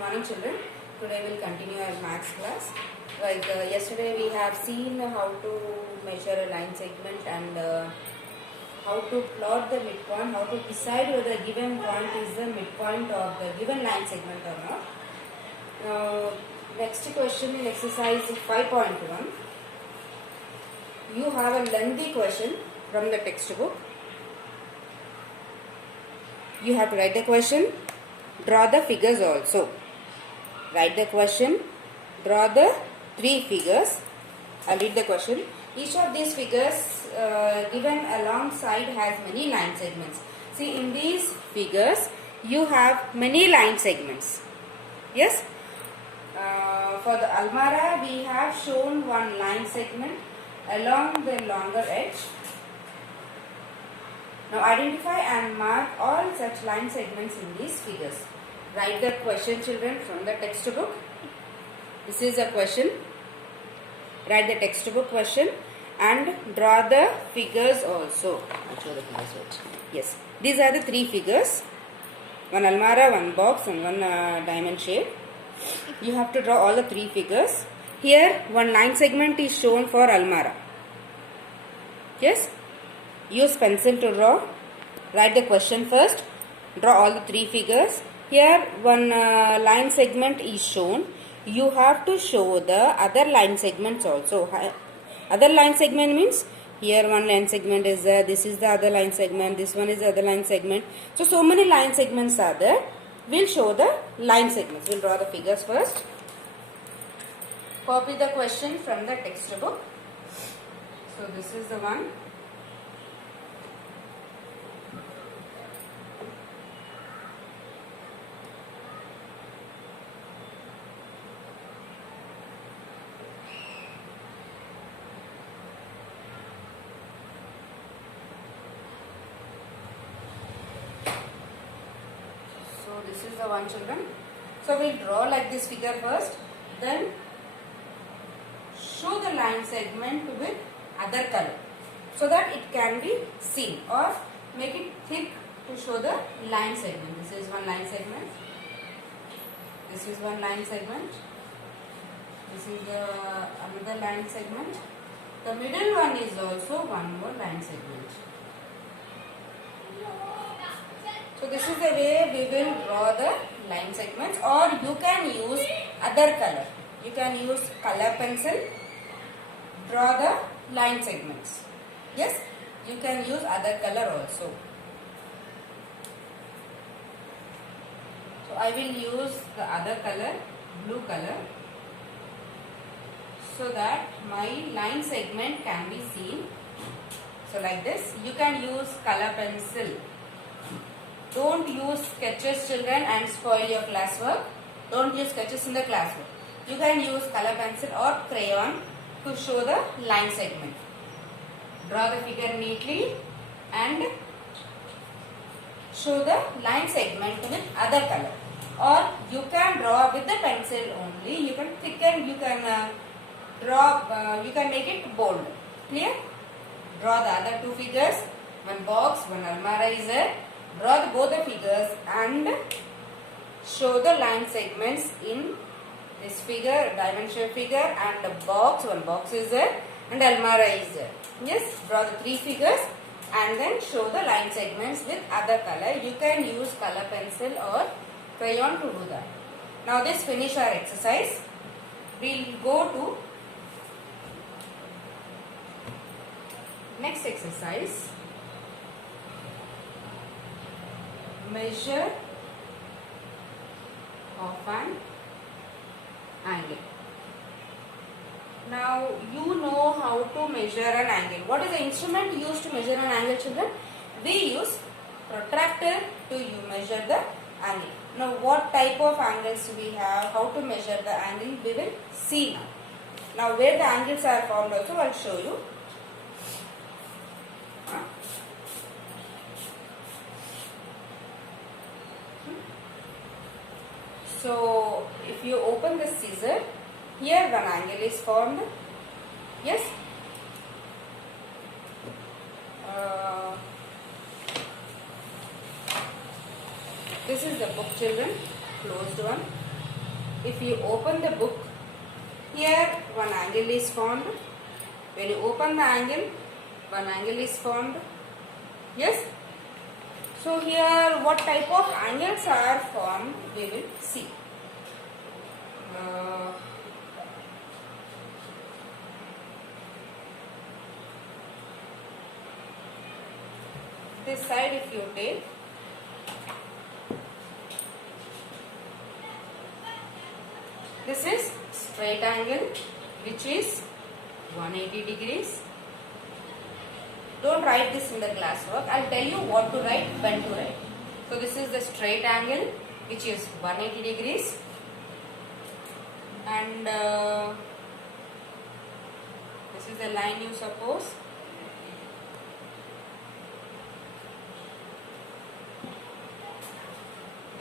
morning children. Today we'll continue our maths class. Like yesterday we have seen how to measure a line segment and how to plot the midpoint, how to decide whether a given point is the midpoint of the given line segment or not. Now next question in exercise 5.1. You have a lengthy question from the textbook. You have to write the question, draw the figures also. Write the question, draw the 3 figures. I'll read the question. Each of these figures given alongside has many line segments. See, in these figures you have many line segments. Yes? For the Almara we have shown one line segment along the longer edge. Now identify and mark all such line segments in these figures. Write the question, children, from the textbook. This is a question. Write the textbook question and draw the figures also. I'll show the figures first. Yes, these are the 3 figures. One almara, one box and one diamond shape. You have to draw all the 3 figures. Here one line segment is shown for almara. Yes? Use pencil to draw. Write the question first. Draw all the 3 figures. Here one line segment is shown. You have to show the other line segments also. Other line segment means here one line segment is there. This is the other line segment. This one is the other line segment. So many line segments are there. We'll show the line segments. We'll draw the figures first. Copy the question from the textbook. So this is the one. So this is the one, children. So we'll draw like this figure first, then show the line segment with other color so that it can be seen, or make it thick to show the line segment. This is one line segment. This is one line segment. This is another line segment. The middle one is also one more line segment. So this is the way we will draw the line segments, or you can use other color. You can use color pencil, draw the line segments. Yes, you can use other color also. So I will use the other color, blue color, so that my line segment can be seen. So like this, you can use color pencil. Don't use sketches, children, and spoil your classwork. Don't use sketches in the classwork. You can use color pencil or crayon to show the line segment. Draw the figure neatly and show the line segment with other color. Or you can draw with the pencil only. You can thicken, you can draw, you can make it bold. Clear? Draw the other 2 figures. One box, one almara is there. Draw both the figures and show the line segments in this figure, diamond shape figure, and the box. One box is there and almara is there. Yes, draw the 3 figures and then show the line segments with other color. You can use color pencil or crayon to do that. Now this finish our exercise. We'll go to next exercise. Measure of an angle. Now you know how to measure an angle. What is the instrument used to measure an angle, children? We use protractor to measure the angle. Now what type of angles we have, how to measure the angle, we will see now. Now where the angles are formed also I will show you. So if you open the scissor, here one angle is formed. Yes. This is the book, children, closed one. if you open the book, here one angle is formed. When you open the angle, one angle is formed. Yes? So here what type of angles are formed, we will see. This side if you take, this is straight angle which is 180 degrees. Don't write this in the classwork. I'll tell you what to write, when to write. So this is the straight angle which is 180 degrees. And this is the line you suppose.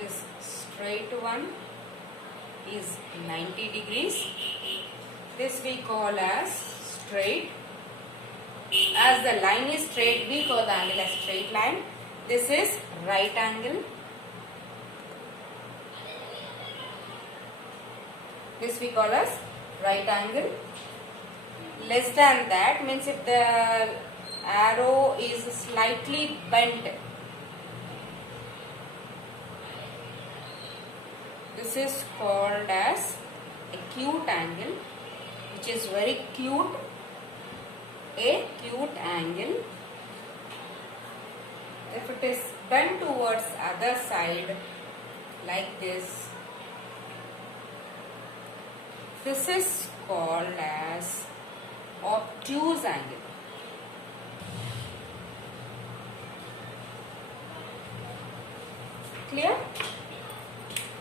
This straight one is 90 degrees. This we call as straight. As the line is straight, we call the angle as straight line. This is right angle. This we call as right angle. Less than that means if the arrow is slightly bent, this is called as acute angle, which is very acute. Acute angle. If it is bent towards other side like this, this is called as obtuse angle. Clear?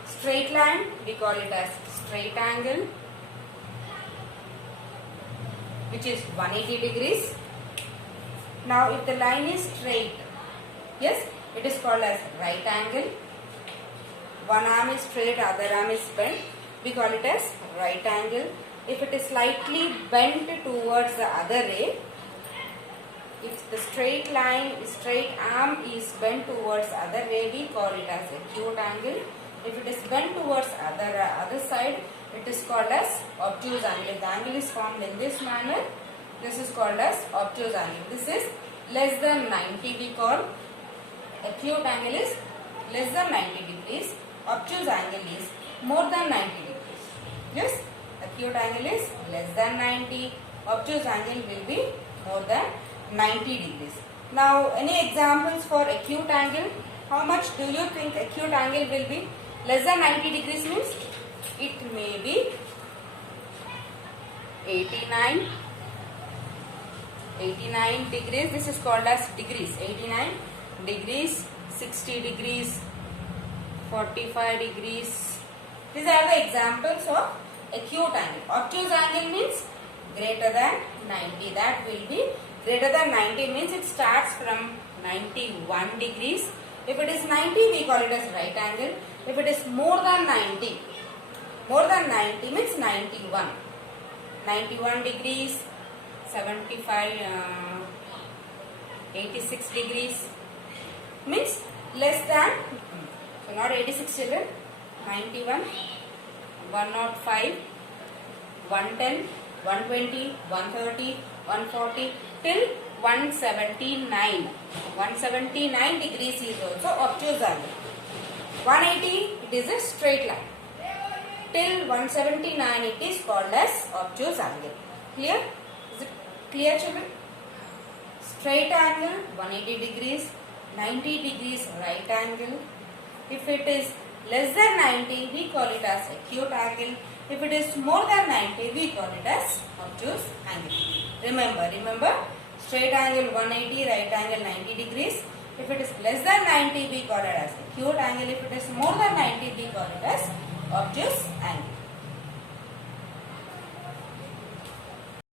Straight line, we call it as straight angle, which is 180 degrees. Now if the line is straight, yes, it is called as right angle. One arm is straight, other arm is bent. We call it as right angle. If it is slightly bent towards the other way, if the straight arm is bent towards other way, we call it as acute angle. If it is bent towards other side, it is called as obtuse angle. If the angle is formed in this manner, this is called as obtuse angle. This is less than 90, we call. Acute angle is less than 90 degrees. Obtuse angle is more than 90 degrees. Yes, acute angle is less than 90. Obtuse angle will be more than 90 degrees. Now, any examples for acute angle? How much do you think acute angle will be? Less than 90 degrees means it may be 89 degrees. This is called as degrees. 89 degrees, 60 degrees, 45 degrees. These are the examples of acute angle. Obtuse angle means greater than 90. That will be greater than 90 means it starts from 91 degrees. If it is 90, we call it as right angle. If it is more than 90 means 91. 91 degrees, 75, 86 degrees means less than, so not 86 children, 91, 105, 110, 120, 130, 140 till 179. 179 degrees is also obtuse angle. 180, it is a straight line. Till 179 it is called as obtuse angle. Clear? Is it clear, children? Straight angle 180 degrees, 90 degrees right angle. If it is less than 90, we call it as acute angle. If it is more than 90, we call it as obtuse angle. Remember, straight angle 180, right angle 90 degrees. If it is less than 90, we call it as acute angle. If it is more than 90, we call it as obtuse angle.